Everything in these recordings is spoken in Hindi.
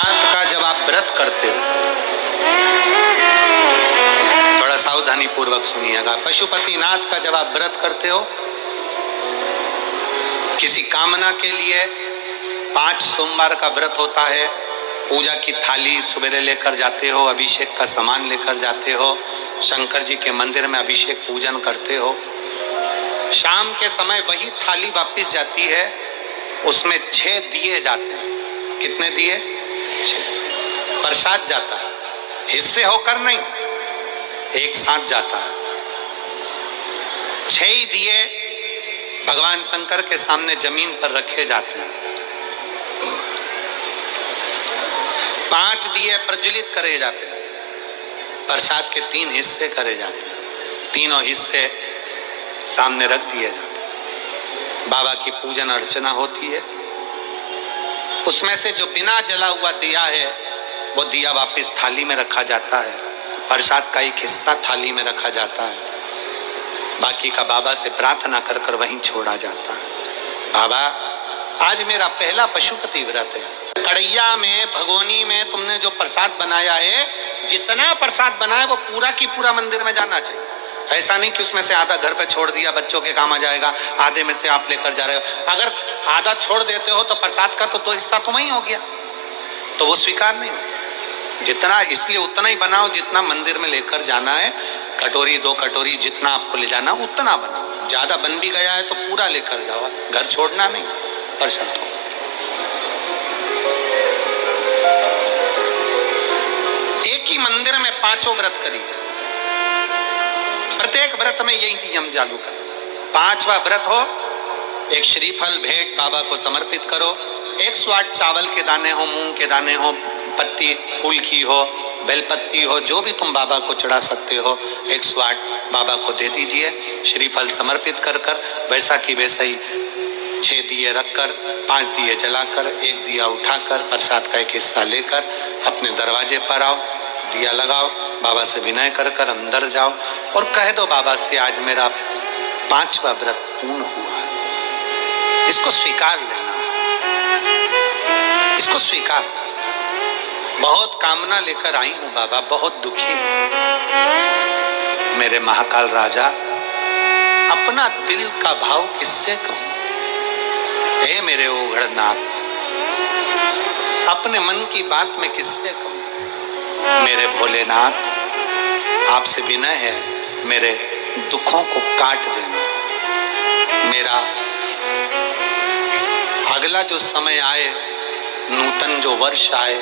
नाथ का जब आप व्रत करते हो, थोड़ा सावधानी पूर्वक सुनिएगा। पशुपति नाथ का जब आप व्रत करते हो, किसी कामना के लिए 5 सोमवार का व्रत होता है। पूजा की थाली सुबह लेकर जाते हो, अभिषेक का सामान लेकर जाते हो, शंकर जी के मंदिर में अभिषेक पूजन करते हो। शाम के समय वही थाली वापस जाती है, उसमें 6 दिए जाते हैं। कितने दिए? 6। प्रसाद जाता है, हिस्से होकर नहीं, एक साथ जाता है। 6 ही दिए भगवान शंकर के सामने जमीन पर रखे जाते हैं। 5 दिए प्रज्वलित करे जाते हैं। प्रसाद के 3 हिस्से करे जाते हैं। तीनों हिस्से सामने रख दिए जाते हैं। बाबा की पूजन अर्चना होती है। उसमें से जो बिना जला हुआ दिया है, वो दिया वापस थाली में रखा जाता है। प्रसाद का एक हिस्सा थाली में रखा जाता है, बाकी का बाबा से प्रार्थना कर कर वहीं छोड़ा जाता है। बाबा, आज मेरा पहला पशुपति व्रत है। कड़ैया में, भगोनी में तुमने जो प्रसाद बनाया है, जितना प्रसाद बनाया वो पूरा की पूरा मंदिर में जाना चाहिए। ऐसा नहीं कि उसमें से आधा घर पे छोड़ दिया, बच्चों के काम आ जाएगा, आधे में से आप लेकर जा रहे हो। अगर आधा छोड़ देते हो तो प्रसाद का तो 2 हिस्सा तो वही हो गया, तो वो स्वीकार नहीं होता। जितना, इसलिए उतना ही बनाओ जितना मंदिर में लेकर जाना है। कटोरी 2 कटोरी जितना आपको ले जाना उतना बनाओ। ज्यादा बन भी गया है तो पूरा लेकर जाओ, घर छोड़ना नहीं प्रसाद को। एक ही मंदिर में 5 व्रत करिए। प्रत्येक व्रत में यही नियम चालू करो। 5वां व्रत हो, एक श्रीफल भेंट बाबा को समर्पित करो। 108 चावल के दाने हो, मूंग के दाने हो, पत्ती फूल की हो, बेलपत्ती हो, जो भी तुम बाबा को चढ़ा सकते हो, 108 बाबा को दे दीजिए। श्रीफल समर्पित कर कर वैसा की वैसा ही 6 दिए रखकर, 5 दिए जलाकर, 1 दिया उठाकर, प्रसाद का एक हिस्सा लेकर अपने दरवाजे पर आओ, दिया लगाओ, बाबा से विनय कर कर अंदर जाओ और कह दो बाबा से, आज मेरा 5वां व्रत पूर्ण हुआ है। इसको स्वीकार लेना, इसको स्वीकार। बहुत कामना लेकर आई हूं बाबा, बहुत दुखी मेरे महाकाल राजा। अपना दिल का भाव किससे कहूं? हे मेरे ओघड़नाथ, अपने मन की बात में किससे कहूं? मेरे भोलेनाथ, आपसे विनय है, मेरे दुखों को काट देना। मेरा अगला जो समय आए, नूतन जो वर्ष आए,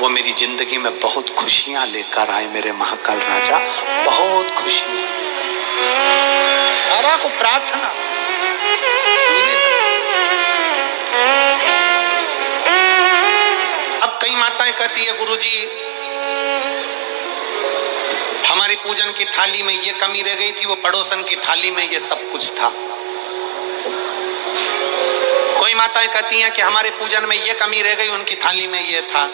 वो मेरी जिंदगी में बहुत खुशियां लेकर आए मेरे महाकाल राजा, बहुत खुशियां। बाबा को प्रार्थना, अब कई माताएं कहती है, गुरुजी हमारी पूजन की थाली में ये कमी रह गई थी, वो पड़ोसन की थाली में ये सब कुछ था। कोई माताएं कहती हैं कि हमारे पूजन में ये कमी रह गई, उनकी थाली में ये था।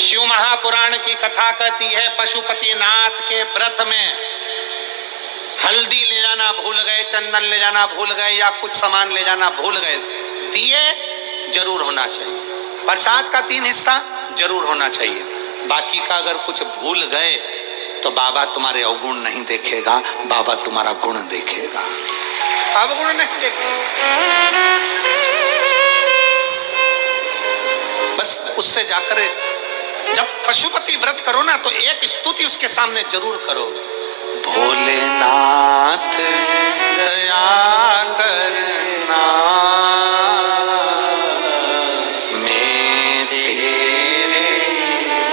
शिव महापुराण की कथा कहती है, पशुपति नाथ के व्रत में हल्दी ले जाना भूल गए, चंदन ले जाना भूल गए, या कुछ सामान ले जाना भूल गए, दिए जरूर होना चाहिए। प्रसाद का 3 हिस्सा जरूर होना चाहिए। बाकी का अगर कुछ भूल गए तो बाबा तुम्हारे अवगुण नहीं देखेगा, बाबा तुम्हारा गुण देखेगा, अवगुण नहीं देखेगा। बस उससे जाकर जब पशुपति व्रत करो ना, तो एक स्तुति उसके सामने जरूर करो। भोलेनाथ दया करना, मैं तेरे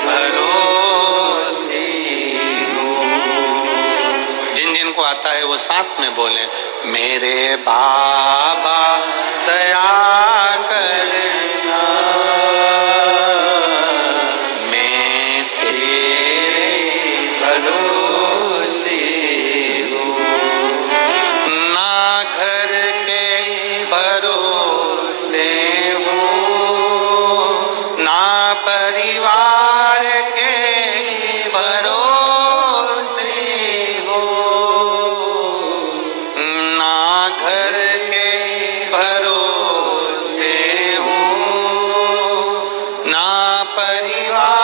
भरोसे हूँ। जिन जिन को आता है वो साथ में बोले, मेरे बाबा दया करना, मैं तेरे भरोसे हूँ। ना घर के भरोसे हूँ, ना परिवार के भरोसे हूँ, ना घर के भरोसे हूँ, ना परिवार